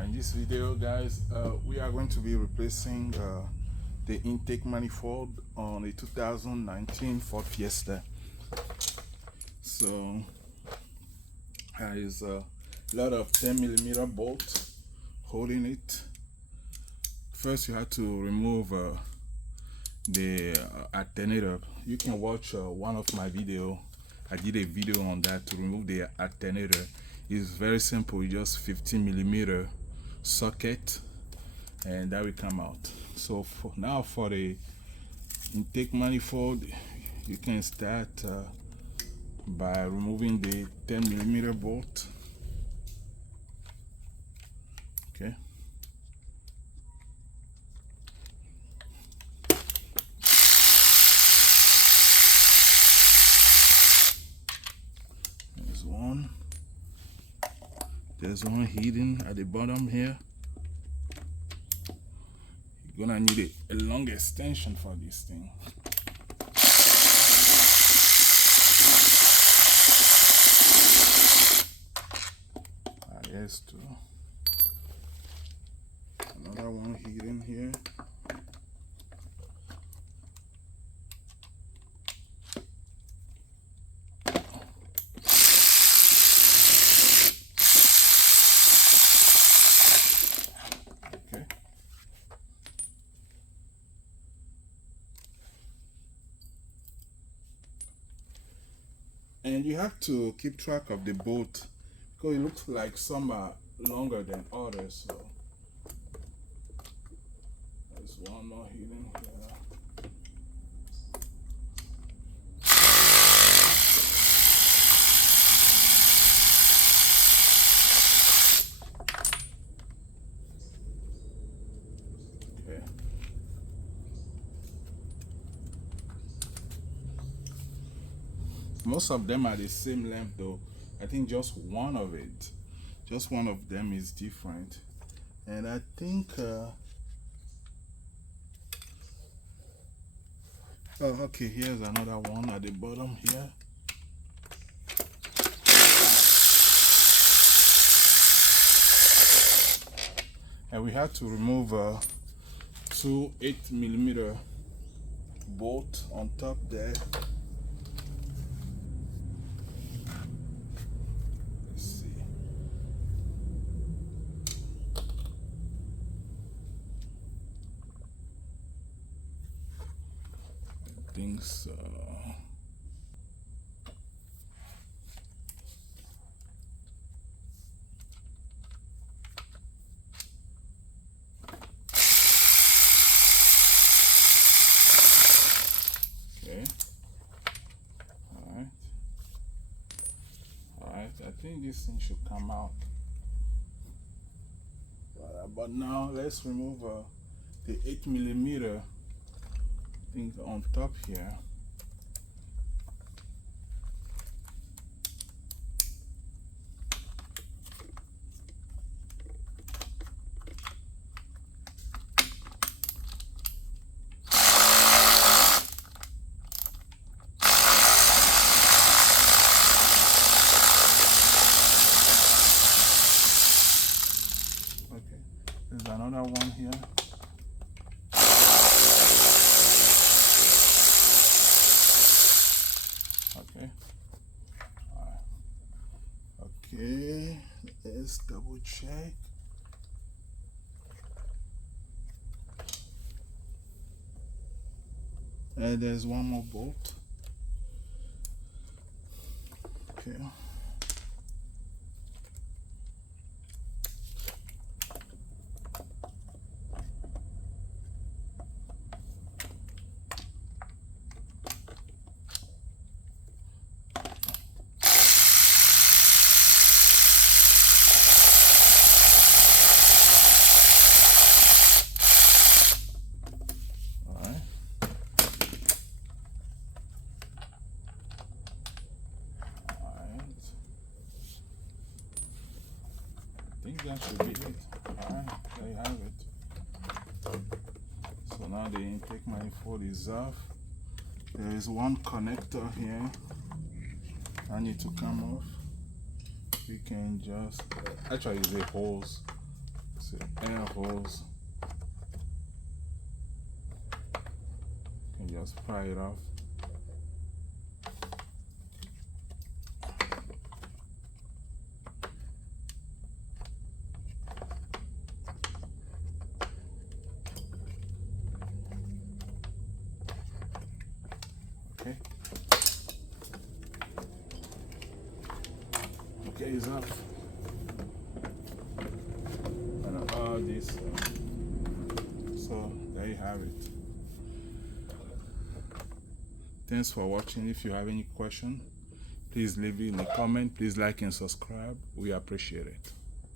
In this video, guys, we are going to be replacing the intake manifold on a 2019 Ford Fiesta. So there is a lot of 10mm bolts holding it. First, you have to remove the alternator. You can watch one of my video. I did a video on that to remove the alternator. It's very simple. Just 15mm socket, and that will come out. So now for the intake manifold, you can start by removing the 10mm bolt. Okay. There's one. There's one hidden at the bottom here. You're gonna need a long extension for this thing. There's two. Another one hidden here. And you have to keep track of the bolt because it looks like some are longer than others. So there's one more hidden here. Okay. Most of them are the same length though. I think just one of them is different. And I think oh, okay, here's another one at the bottom here. And we had to remove two 8mm bolt on top there. Think so. Okay. All right. I think this thing should come out. But now let's remove the 8mm thing on top here. Okay, there's another one here. Okay. Okay, let's double check. And there's one more bolt. Okay. I think that should be it. Alright, there you have it. So now the intake manifold is off. There is one connector here. I need to come off. You can just actually the hose So air hose, and just pry it off. Okay. Okay, it's off. And all this. So there you have it. Thanks for watching. If you have any question, please leave it in the comment. Please like and subscribe. We appreciate it.